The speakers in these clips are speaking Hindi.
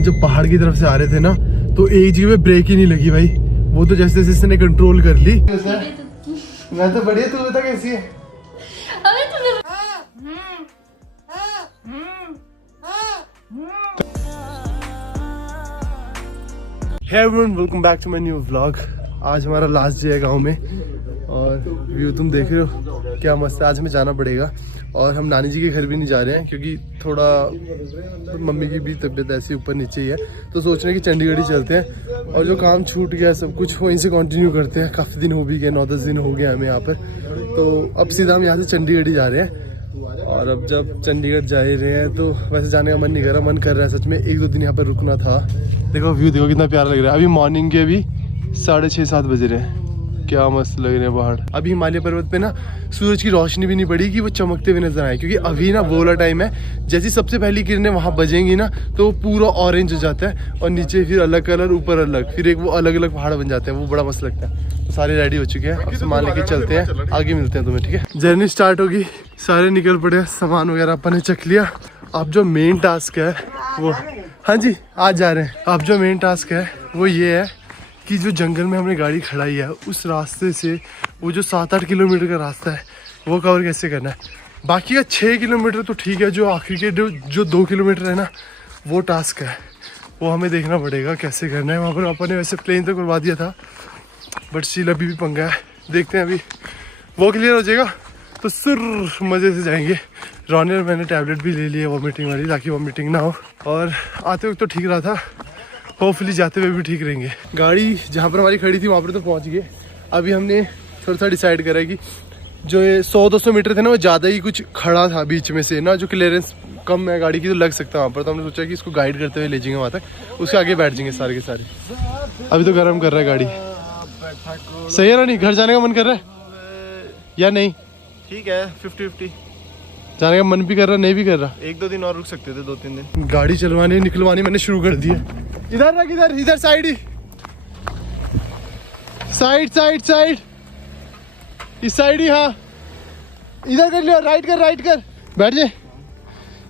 जब पहाड़ की तरफ से आ रहे थे ना तो एक जगह पे ब्रेक ही नहीं लगी भाई, वो तो जैसे जैसे इसने कंट्रोल कर ली। मैं तो बढ़िया, तू बता कैसी है? Hey everyone, welcome back to my new vlog। आज हमारा लास्ट डे है गांव में और व्यू तुम देख रहे हो क्या मस्त है। आज हमें जाना पड़ेगा और हम नानी जी के घर भी नहीं जा रहे हैं क्योंकि थोड़ा मम्मी की भी तबीयत ऐसी ऊपर नीचे ही है, तो सोच रहे हैं कि चंडीगढ़ ही चलते हैं और जो काम छूट गया सब कुछ वहीं से कंटिन्यू करते हैं। काफ़ी दिन हो भी गए, 9-10 दिन हो गए हमें यहाँ पर, तो अब सीधा हम यहाँ से चंडीगढ़ ही जा रहे हैं। और अब जब चंडीगढ़ जा ही रहे हैं तो वैसे जाने का मन नहीं कर रहा, मन कर रहा है सच में 1-2 दिन यहाँ पर रुकना था। देखो व्यू देखो कितना प्यारा लग रहा है। अभी मॉर्निंग के भी 6:30-7 बज रहे हैं, क्या मस्त लग रहे हैं पहाड़। अभी हिमालय पर्वत पे ना सूरज की रोशनी भी नहीं पड़ी कि वो चमकते हुए नजर आए, क्योंकि अभी ना वो वाला टाइम है जैसी सबसे पहली किरणें वहाँ बजेंगी ना तो पूरा ऑरेंज हो जाता है और नीचे फिर अलग कलर, ऊपर अलग, फिर एक वो अलग अलग पहाड़ बन जाते हैं, वो बड़ा मस्त लगता है। तो सारे रेडी हो चुके हैं, अब सामान लेके चलते हैं, आगे मिलते हैं तुम्हें, ठीक है। जर्नी स्टार्ट होगी, सारे निकल पड़े, सामान वगैरह अपन ने चख लिया। अब जो मेन टास्क है वो, हाँ जी आज जा रहे हैं। अब जो मेन टास्क है वो ये है कि जो जंगल में हमने गाड़ी खड़ाई है उस रास्ते से वो जो 7-8 किलोमीटर का रास्ता है वो कवर कैसे करना है। बाकी का 6 किलोमीटर तो ठीक है, जो आखिर के जो 2 किलोमीटर है ना वो टास्क है, वो हमें देखना पड़ेगा कैसे करना है। वहाँ पर अपन ने वैसे प्लेन तो करवा दिया था बट स्टिल अभी भी पंगा है, देखते हैं। अभी वो क्लियर हो जाएगा तो सुर मज़े से जाएंगे। रोनी और मैंने टैबलेट भी ले ली है वॉमिटिंग वाली, ताकि वॉमिटिंग ना हो। और आते वक्त तो ठीक रहा था, होपफुली जाते हुए भी ठीक रहेंगे। गाड़ी जहाँ पर हमारी खड़ी थी वहाँ पर तो पहुँच गए। अभी हमने थोड़ा सा डिसाइड करा कि जो ये 100-200 मीटर थे ना वो ज़्यादा ही कुछ खड़ा था बीच में से ना, जो क्लियरेंस कम है गाड़ी की तो लग सकता है वहाँ पर। तो हमने सोचा कि इसको गाइड करते हुए ले जाएंगे वहाँ तक, उसके आगे बैठ जाएंगे सारे के सारे। अभी तो गर्म कर रहा है गाड़ी, सही है ना? नहीं घर जाने का मन कर रहा है या नहीं? ठीक है, 50-50 जाने का मन भी कर रहा, नहीं भी कर रहा। 1-2 दिन और रुक सकते थे, 2-3 दिन। गाड़ी चलवानी निकलवानी मैंने शुरू कर दी है। इधर रख, इधर इधर साइड ही, साइड साइड साइड, इस साइड ही, हाँ इधर कर लियो, राइट कर बैठ जाए।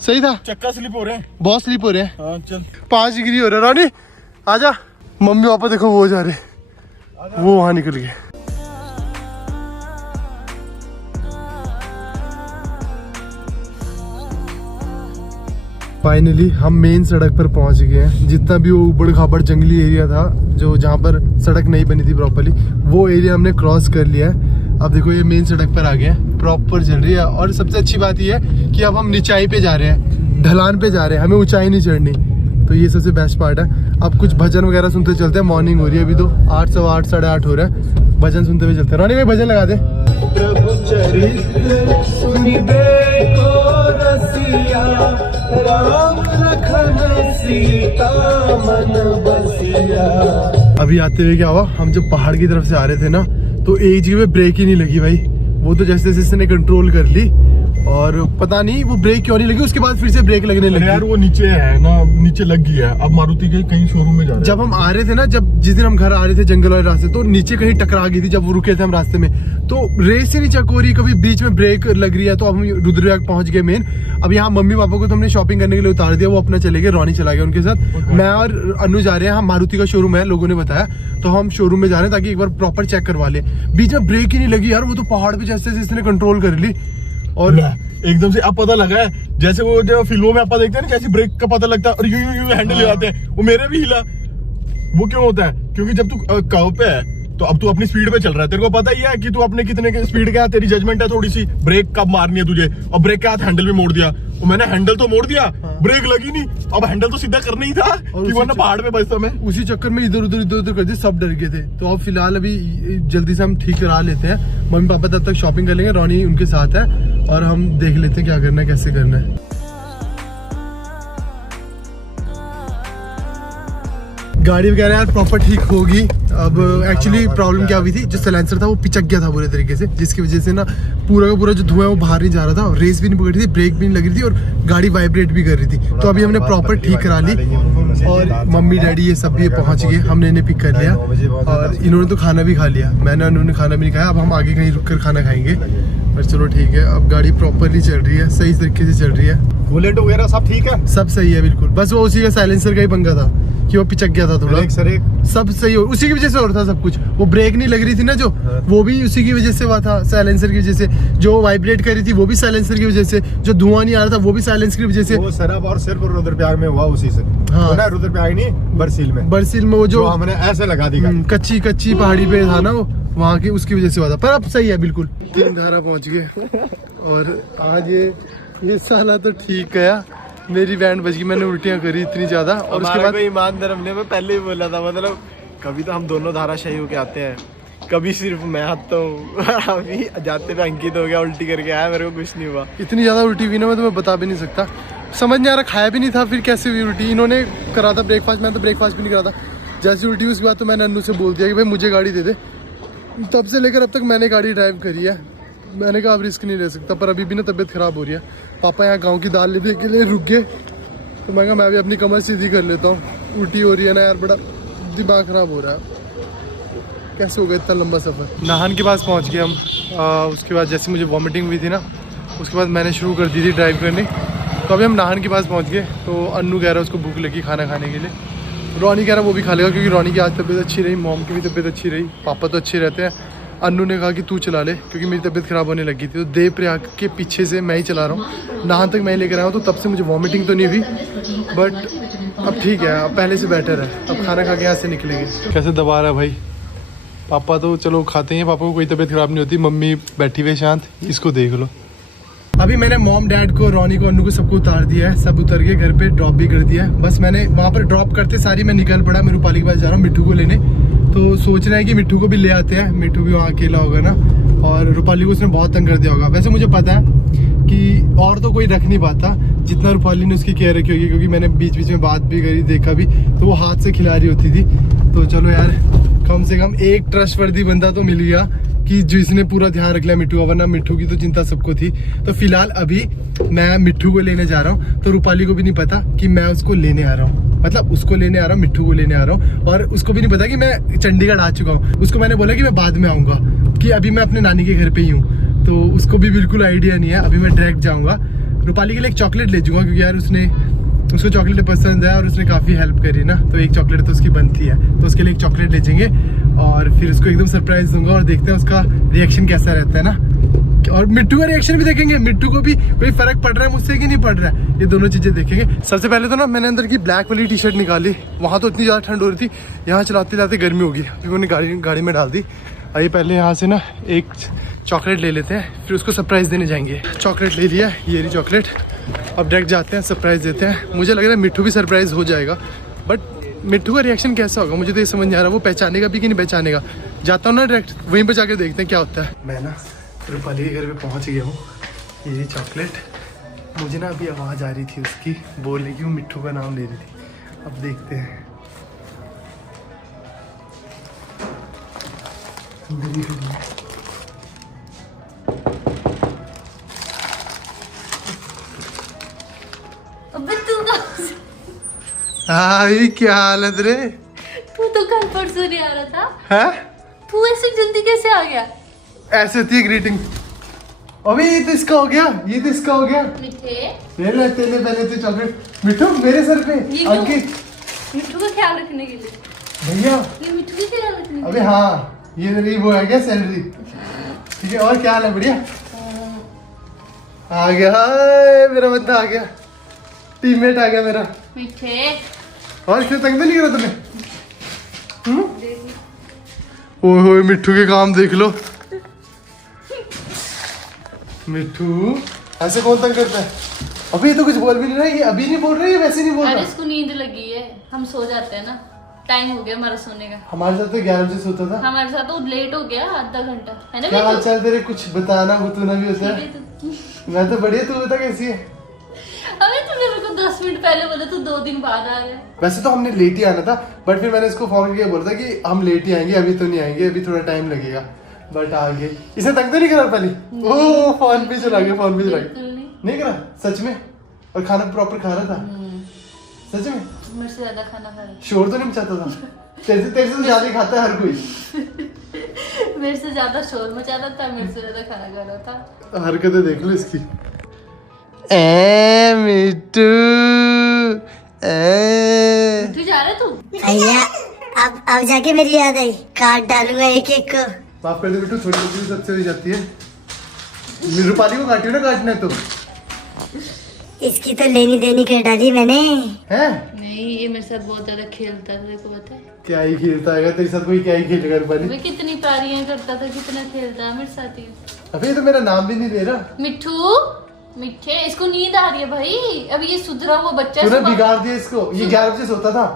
सही था, चक्का स्लिप हो रहे हैं, बहुत स्लिप हो रहे हैं। हाँ चल, 5 डिग्री हो रहा है। रोनी आजा, मम्मी पापा देखो वो जा रहे, वो वहां निकल गए। फाइनली हम मेन सड़क पर पहुंच गए हैं। जितना भी वो उबड़ खाबड़ जंगली एरिया था, जो जहाँ पर सड़क नहीं बनी थी प्रॉपर्ली, वो एरिया हमने क्रॉस कर लिया है। अब देखो ये मेन सड़क पर आ गए हैं, प्रॉपर चल रही है। और सबसे अच्छी बात ये है कि अब हम निचाई पे जा रहे हैं, ढलान पे जा रहे हैं, हमें ऊंचाई नहीं चढ़नी, तो ये सबसे बेस्ट पार्ट है। अब कुछ भजन वगैरह सुनते चलते हैं। मॉर्निंग हो रही है अभी, तो 8, 8, 8:30 हो रहा है, भजन सुनते हुए चलते हैं। रानी भाई भजन लगा दे। अभी आते हुए क्या हुआ, हम जब पहाड़ की तरफ से आ रहे थे ना तो एक जगह पे ब्रेक ही नहीं लगी भाई, वो तो जैसे जैसे इसने कंट्रोल कर ली और पता नहीं वो ब्रेक क्यों नहीं लगी, उसके बाद फिर से ब्रेक लगने लगी। यार वो नीचे है ना, नीचे लग गई है। अब मारुति के कहीं शोरूम में जा रहे हैं। जब हम आ रहे थे ना, जिस दिन हम घर आ रहे थे जंगल वाले रास्ते, तो नीचे कहीं टकरा गई थी जब वो रुके थे हम रास्ते में, तो रेस ही नहीं चेक हो रही, कभी बीच में ब्रेक लग रही है। तो अब हम रुद्रप्रयाग पहुंच गए मेन। अब यहाँ मम्मी पापा को तो हमने शॉपिंग करने के लिए उतार दिया, वो अपना चले गए, रोनी चला गया उनके साथ। मैं और अनु जा रहे हैं, मारुति का शोरूम है लोगों ने बताया, तो हम शोरूम में जा रहे हैं ताकि एक बार प्रॉपर चेक करवा ले। बीच में ब्रेक ही नहीं लगी यार, वो तो पहाड़ पे जैसे जैसे इसने कंट्रोल कर ली और एकदम से अब पता लगा है, जैसे वो जो फिल्मों में आप देखते हैं ना, जैसे ब्रेक का पता लगता है और यूं यूं हैंडल हिलाते हैं, वो मेरे भी हिला। वो क्यों होता है? क्योंकि जब तू कर्व पे है तो अब तू अपनी स्पीड पे चल रहा है, तेरे को पता ही है कि तू अपने कितने के स्पीड का है, तेरी जजमेंट है थोड़ी सी, ब्रेक कब मारनी है तुझे, और ब्रेक के हाथ हैंडल भी मोड़ दिया। और मैंने हैंडल तो मोड़ दिया, ब्रेक लगी नहीं, अब हैंडल तो सीधा करना ही था कि वरना पहाड़ पे बचता मैं। उसी चक्कर में इधर उधर कर दिए, सब डर गए थे। तो अब फिलहाल अभी जल्दी से हम ठीक करा लेते हैं, मम्मी पापा तब तक शॉपिंग कर लेंगे, रोनी उनके साथ है और हम देख लेते हैं क्या करना है, कैसे करना है। गाड़ी वगैरह यार प्रॉपर ठीक होगी। अब एक्चुअली प्रॉब्लम क्या हुई थी, जो साइलेंसर था वो पिचक गया था पूरे तरीके से, जिसकी वजह से ना पूरा का पूरा जो धुआं है वो बाहर नहीं जा रहा था, रेस भी नहीं पकड़ रही थी, ब्रेक भी नहीं लग रही थी और गाड़ी वाइब्रेट भी कर रही थी। तो अभी हमने प्रॉपर ठीक करा ली और मम्मी डैडी ये सब भी पहुंच गए, हमने इन्हें पिक कर लिया और इन्होंने तो खाना भी खा लिया, मैंने उन्होंने खाना भी नहीं खाया। अब हम आगे कहीं रुक कर खाना खाएंगे, पर चलो ठीक है। अब गाड़ी प्रॉपरली चल रही है, सही तरीके से चल रही है। बुलेट वगैरह सब ठीक है। सब सही है बिल्कुल, बस वो उसी का साइलेंसर का ही पंगा था कि वो पिचक गया था थोड़ा। सर एक सब सही हो, उसी की वजह से हो रहा था सब कुछ। वो ब्रेक नहीं लग रही थी ना जो, वो भी उसी की वजह से हुआ था, साइलेंसर की वजह से। जो वाइब्रेट कर रही थी वो भी साइलेंसर की वजह से। जो धुआं नहीं आ रहा था वो भी साइलेंसर की वजह से। वो सरब और सिर्फ रुद्रप्रयाग में हुआ उसी से। हाँ। तो ना रुद्रप्रयाग नहीं, बरसील में। बरसील में वो जो हमने ऐसे लगा दी गाड़ी। कच्ची पहाड़ी पे था ना वो, वहाँ की उसकी वजह से हुआ था। पर अब सही है बिल्कुल। 3 धारा पहुँच गए और आज ये साला तो ठीक गया। मेरी बैंड बज गई, मैंने उल्टियाँ करी इतनी ज्यादा। और उसके बाद ईमान धर्म ने मैं पहले ही बोला था, मतलब कभी तो हम दोनों धाराशाही होके आते हैं, कभी सिर्फ मैं आता हूँ। अभी जाते पे अंकित हो गया, उल्टी करके आया, मेरे को कुछ नहीं हुआ। इतनी ज्यादा उल्टी हुई ना, मैं तुम्हें बता भी नहीं सकता। समझ नहीं आ रहा, खाया भी नहीं था, फिर कैसे हुई उल्टी। इन्होंने करा था ब्रेकफास्ट, मैंने तो ब्रेकफास्ट भी नहीं करा था। जैसे उल्टी उसके बाद तो मैंने अन्नू से बोल दिया कि भाई मुझे गाड़ी दे दे। तब से लेकर अब तक मैंने गाड़ी ड्राइव करी है। मैंने कहा अब रिस्क नहीं ले सकता, पर अभी भी ना तबीयत खराब हो रही है। पापा यहाँ गाँव की दाल लेने के लिए रुक गए, तो मैं कहा मैं भी अपनी कमर सीधी कर लेता हूँ। उल्टी हो रही है ना यार, बड़ा दिमाग खराब हो रहा है। कैसे हो गया इतना लंबा सफ़र। नाहन के पास पहुँच गए हम। उसके बाद जैसे मुझे वॉमिटिंग हुई थी ना, उसके बाद मैंने शुरू कर दी थी ड्राइव करनी। तो अभी हम नाहन के पास पहुँच गए। तो अन्नू कह रहा है उसको भूख लगी खाना खाने के लिए। रोनी कह रहा है वो भी खा लेगा, क्योंकि रोनी की आज तबीयत अच्छी रही, मॉम की भी तबीयत अच्छी रही, पापा तो अच्छे रहते हैं। अन्नू ने कहा कि तू चला ले, क्योंकि मेरी तबीयत ख़राब होने लगी थी। तो देवप्रयाग के पीछे से मैं ही चला रहा हूँ, नाहन तक मैं ही लेकर आया हूँ। तो तब से मुझे वॉमिटिंग तो नहीं हुई, बट अब ठीक है, अब पहले से बेटर है। अब खाना खा के यहाँ से निकलेंगे। कैसे दबा रहा है भाई। पापा तो चलो खाते हैं, पापा को कोई तबीयत ख़राब नहीं होती, मम्मी बैठी हुई शांत। इसको देख लो। अभी मैंने मॉम डैड को, रोनी को, अन्नू को सबको उतार दिया है। सब उतर के घर पे ड्रॉप भी कर दिया है। बस मैंने वहाँ पर ड्रॉप करते सारी मैं निकल पड़ा। मैं रूपाली के पास जा रहा हूँ मिट्ठू को लेने। तो सोच रहे हैं कि मिट्ठू को भी ले आते हैं, मिट्ठू भी वहाँ अकेला होगा ना। और रूपाली को उसने बहुत तंग कर दिया होगा। वैसे मुझे पता है कि और तो कोई रख नहीं पाता जितना रूपाली ने उसकी केयर रखी होगी, क्योंकि मैंने बीच बीच में बात भी करी, देखा भी, तो वो हाथ से खिला रही होती थी। तो चलो यार, कम से कम एक ट्रस्टवर्दी बंदा तो मिल गया कि जिसने पूरा ध्यान रख लिया मिट्ठू का, वरना मिट्ठू की तो चिंता सबको थी। तो फिलहाल अभी मैं मिट्ठू को लेने जा रहा हूँ। तो रूपाली को भी नहीं पता कि मैं उसको लेने आ रहा हूँ, मतलब उसको लेने आ रहा हूँ, मिट्ठू को लेने आ रहा हूँ। और उसको भी नहीं पता कि मैं चंडीगढ़ आ चुका हूँ। उसको मैंने बोला कि मैं बाद में आऊँगा, कि अभी मैं अपने नानी के घर पे ही हूँ। तो उसको भी बिल्कुल आइडिया नहीं है। अभी मैं डायरेक्ट जाऊँगा। रूपाली के लिए एक चॉकलेट ले जाऊँगा, क्योंकि यार उसको चॉकलेट पसंद है और उसने काफ़ी हेल्प करी ना। तो एक चॉकलेट तो उसकी बनती है, तो उसके लिए एक चॉकलेट ले जाएंगे और फिर उसको एकदम सरप्राइज दूंगा। और देखते हैं उसका रिएक्शन कैसा रहता है ना। और मिट्टू का रिएक्शन भी देखेंगे, मिट्टू को भी कोई फर्क पड़ रहा है मुझसे कि नहीं पड़ रहा है, ये दोनों चीज़ें देखेंगे। सबसे पहले तो ना मैंने अंदर की ब्लैक वाली टी शर्ट निकाली। वहाँ तो इतनी ज़्यादा ठंड हो रही थी, यहाँ चलाते चलाते गर्मी होगी, फिर मैंने गाड़ी में डाल दी। आइए पहले यहाँ से ना एक चॉकलेट ले लेते हैं, फिर उसको सरप्राइज़ देने जाएंगे। चॉकलेट ले लिया, ये रही चॉकलेट। अब डायरेक्ट जाते हैं, सरप्राइज़ देते हैं। मुझे लग रहा है मिट्टू भी सरप्राइज़ हो जाएगा, बट मिट्टू का रिएक्शन कैसा होगा मुझे तो ये समझ नहीं आ रहा। वो पहचानेगा भी कि नहीं पहचानेगा। जाता हूँ ना डायरेक्ट, वहीं पर जाकर देखते हैं क्या होता है। मैं ना रूपाली के घर पे पहुँच गया हूँ। ये चॉकलेट, मुझे ना अभी आवाज़ आ रही थी उसकी, बोल रही कि वो मिट्टू का नाम ले रही थी। अब देखते हैं। अबे तू हाँ क्या हालत रे। तू तो कल परसों नहीं आ रहा था। है तू ऐसे जल्दी कैसे आ गया? ऐसे थी ग्रीटिंग। अबे ये तो इसका हो गया, ये तो इसका हो गया। मिठे ले ले तेरे पहले तो चॉकलेट। मिट्टू मेरे सर पे ये क्यों? अंकित मिट्टू का ख्याल रखने के लिए। भैया ये मिट्टू का ख्याल रखने के अबे लिए। हाँ ये मेरी वो है क्या सैलरी। ठीक है, और क्या हाल है? बढ़िया। आ गया मेरा बंदा, आ गया टीममेट, आ गया मेरा। मिठे और इसने तंग तो नहीं करा तुम्हें? देख ओए होए मिट्टू के काम देख लो। मिट्टू ऐसे कौन तंग करता है? अभी तो कुछ बोल भी नहीं रहा है, ये अभी नहीं बोल रही है, वैसे नहीं बोल अरे रहा। इसको नींद लगी है, हम सो जाते हैं ना, टाइम हो गया हमारा सोने का। हमारे साथ तो 11 बजे सोता था। हमारे साथ तो लेट हो गया आधा घंटा, है ना क्या हाल मिठू? चाल तेरे? कुछ बताना बुतूना भी होता है। मैं तो बढ़िया, तू बता कैसी है? अबे तूने मेरे को 10 मिनट पहले बोला तू 2 दिन बाद आ रहा है। वैसे तो हमने लेट ही आना था, बट फिर मैंने इसको फोन करके बोला था कि हम लेट ही आएंगे, अभी तो नहीं आएंगे, अभी थोड़ा टाइम लगेगा। बट आ गए। इसे तंग तो नहीं करा पहले? ओह फोन पे चला गया, फोन पे चला बिल्कुल गया। नहीं। नहीं करा सच में? और खाना प्रॉपर खा रहा था सच में? मेरे से ज्यादा खाना खा रहा शोर तो नहीं मचाता था? तेरे से तो ज्यादा ही खाता है हर कोई। मेरे से ज्यादा शोर मचा रहा था, मेरे से ज्यादा खाना खा रहा था। हरकतें देख लो इसकी। ए मिट्टू तू जा रहा तू? भैया अब जाके मेरी याद आई, काट डालूंगा एक एक को। माफ कर दे मिट्टू, छोटी छोटी सबसे हो जाती है। रूपाली को काटी हो ना, काटना है तो इसकी तो लेनी देनी कर डाली मैंने। है नहीं, ये मेरे साथ बहुत ज्यादा खेलता था, तेरे को पता है? क्या ही खेलता है तेरे साथ, कोई क्या ही खेलेगा रूपाली। मैं कितनी प्यारियां करता था, कितना खेलता है मेरे साथ ही। अबे ये तो मेरा नाम भी नहीं दे रहा। मिट्टू, मिठे, इसको नींद आ रही है भाई। अभी ये सुधरा हुआ बच्चा है। तूने सुबह- बिगाड़ दिया इसको। ये 11 बजे सोता था,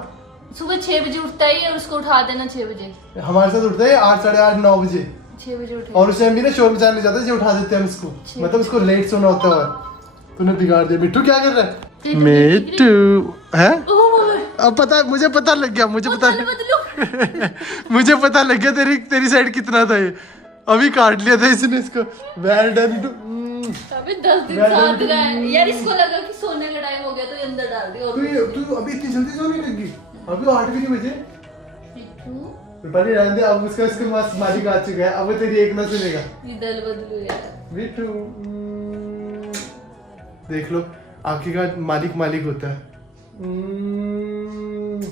सुबह 6 बजे उठता है और उसको उठा देना 6 बजे। हमारे साथ उठता है 8, साढ़े 8, 9 बजे। 6 बजे उठे। और उस टाइम भी ना शोर मचाने जाता है, जो उठा देते हैं हम इसको, मतलब इसको लेट सोना होता है। तूने बिगाड़ दिया। मिट्टू क्या कर रहा है? मिट्टू है। अब पता, मुझे पता लग गया, मुझे पता मुझे पता लग गया तेरी साइड कितना था ये। अभी काट लिया था इसने इसको। Well done. अबे 10 दिन साथ रहा है यार। इसको लगा कि सोने का टाइम हो गया तो ये अंदर डाल दिया। तू अभी इतनी जल्दी सोने लगी? अभी 8 भी नहीं बजे। मिट्टू, पहले रहने दे, अब उसका मस्त मालिक आ चुका है, अब वो तेरी एक ना सुनेगा। ये दल बदलू यार। मिट्टू देख लो, आखिरकार मालिक मालिक होता है।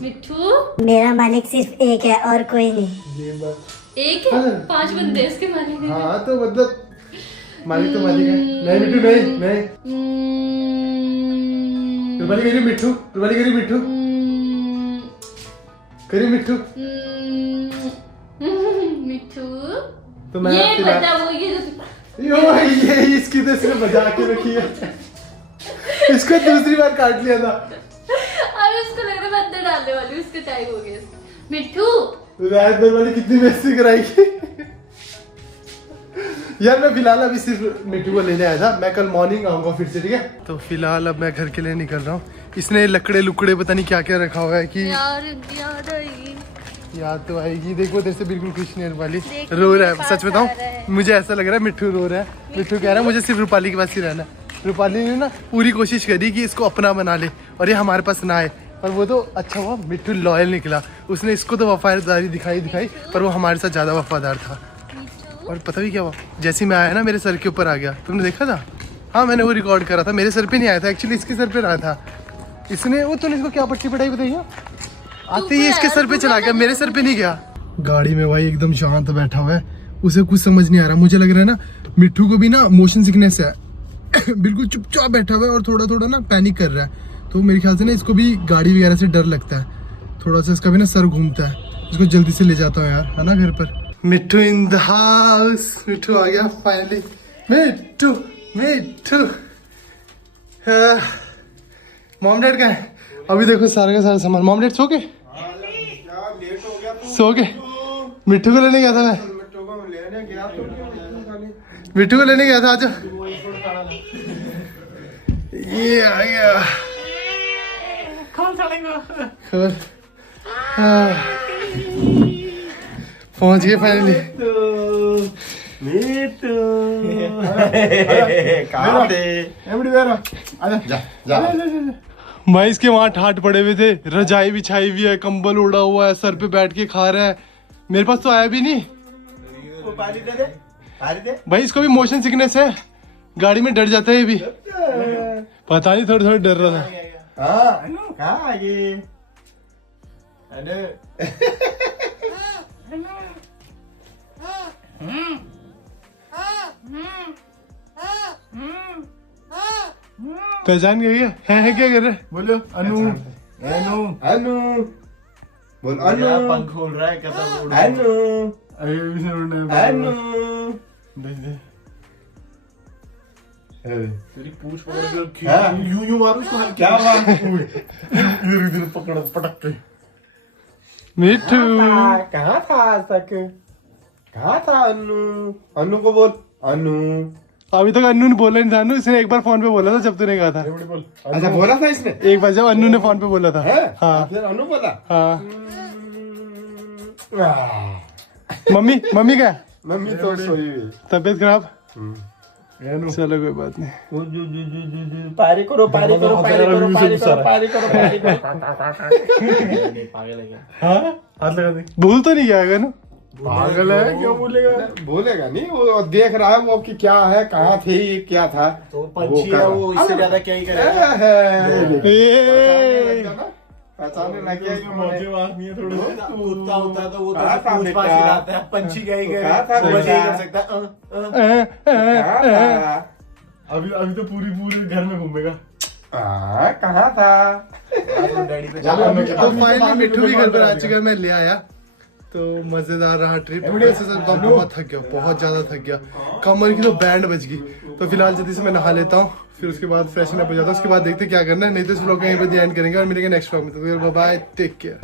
मिट्टू, मेरा मालिक सिर्फ एक है और कोई नहीं। ये बात एक है, 5 बंदे इसके मालिक हैं। हाँ, तो मतलब मालिक तो मालिक है। नहीं मिट्टू, नहीं नहीं। रुपाली करी मिट्टू, रुपाली करी मिट्टू, करी मिट्टू। मिट्टू, तो मैं ये तेरा- बता वो ये जो ये इसकी तो इसने बजा के रखी है। इसको दूसरी बार काट लिया था। अरे उसको लग रहा है मैं अंदर डालने वाली हूँ, उसका टाइम हो गया। मिट्टू, रात भर वाली कितनी बेइज्जती कराएगी। यार मैं फिलहाल अभी सिर्फ मिट्टू को लेने आया था, मैं कल मॉर्निंग आऊंगा फिर से, ठीक है? तो फिलहाल अब मैं घर के लिए निकल रहा हूँ। इसने लकड़े लुकड़े पता नहीं क्या क्या रखा हुआ है कि यार याद आई। याद तो आएगी। देखो तेरे से बिल्कुल खुश नहीं है रूपाली, रो रहा है। सच बताऊं, मुझे ऐसा लग रहा है मिट्टू रो रहा है। मिट्टू कह रहा है मुझे सिर्फ रूपाली के पास ही रहना है। रूपाली ने ना पूरी कोशिश करी कि इसको अपना बना ले और ये हमारे पास ना आए, और वो तो अच्छा हुआ मिट्टू लॉयल निकला। उसने इसको तो वफादारी दिखाई पर वो हमारे साथ ज़्यादा वफादार था। और पता भी क्या हुआ, जैसे मैं आया ना मेरे सर के ऊपर आ गया। तुमने देखा था? हाँ, मैंने वो रिकॉर्ड करा था। मेरे सर पे नहीं आया था, एक्चुअली इसके सर पे रहा था। इसने वो तूने इसको क्या पट्टी पटाई बताइए, आते ही इसके सर पे चला गया, मेरे सर पे नहीं गया। गाड़ी में भाई एकदम शांत बैठा हुआ है, उसे कुछ समझ नहीं आ रहा। मुझे लग रहा है ना मिट्टू को भी ना मोशन सिकनेस है। बिल्कुल चुपचाप बैठा हुआ है और थोड़ा थोड़ा ना पैनिक कर रहा है। तो मेरे ख्याल से ना इसको भी गाड़ी वगैरह से डर लगता है, थोड़ा सा इसका भी ना सर घूमता है। इसको जल्दी से ले जाता हूँ यार, है ना घर पर। मिट्टू इन द हाउस। मिट्टू आ गया फाइनली। मिट्टू मिट्टू। मॉम डैड कहाँ है? अभी देखो सारा का सारा सामान। मॉम डैड सो गए? सो गए? मिट्टू को लेने गया था मैं। मिट्टू को लेने गया था आज। ये आ गया। खोल। पहुंच गए फाइनली। भाई इसके वहां ठाट पड़े हुए थे, रजाई बिछाई हुई है, कंबल ओढ़ा हुआ है, सर पे बैठ के खा रहा है। मेरे पास तो आया भी नहीं। भाई इसको भी मोशन सिकनेस है, गाड़ी में डर जाता है ये भी। पता नहीं, थोड़ा थोड़ा डर रहा था। पहचान गई है क्या कर रहे? बोलो अनु। अनु अनु बोल। अनु पंख खोल रहा है, कहता अनु अनु। तेरी पूंछ पकड़ के यूं यूं मारू इसको। क्या पकड़ पटक के। मिट्टू कहाँ था आज तक? कहाँ था अनु? अनु को बोल। अनु। अभी तक अन्नू ने बोला नहीं था। अन्नू इसने एक बार फोन पे बोला था जब तूने कहा था। बोल। अच्छा बोला था इसने? एक बार जब अन्नू ने फोन पे बोला था। हाँ फिर अनु बोला। हाँ। मम्मी मम्मी क्या मम्मी तो सोई हुई। तबीयत खराब? चलो कोई बात नहीं। पारी करो पारी करो पारी करो पारी करो पारी करो पारी करो। पागल है क्या? हाँ हाथ लगा दे। भूल तो नहीं गया ना? पागल है, क्यों बोलेगा? बोलेगा नहीं, वो देख रहा है वो कि क्या है, कहाँ थे ये, क्या था। तो पंछी है वो, इससे ज्यादा क्या ही करेगा। पहचानने लग गया ये मौके बात नहीं है थोड़ा सा। कुत्ता होता है तो वो तो कहाँ था पूछ बेटा? पाछ हिलाता है, पंछी क्या ही कहाँ था करेगा, वो बेटा? यही कर सकता है। अभी तो पूरे घर में घूमेगा। कहाँ था। डैडी पे तो फाइनली मिट्टू भी घर पर आ चुका है, मैं ले आया। तो मजेदार रहा ट्रिप। वैसे सर बहुत थक गया, बहुत ज्यादा थक गया, कमर की तो बैंड बज गई। तो फिलहाल जल्दी से मैं नहा लेता हूँ, फिर उसके बाद फ्रेशन अप हो जाता हूँ, उसके बाद देखते क्या करना है। नहीं तो इस व्लॉग का यहीं पे एंड करेंगे और मिलेंगे नेक्स्ट व्लॉग में। तो बाय, टेक केयर।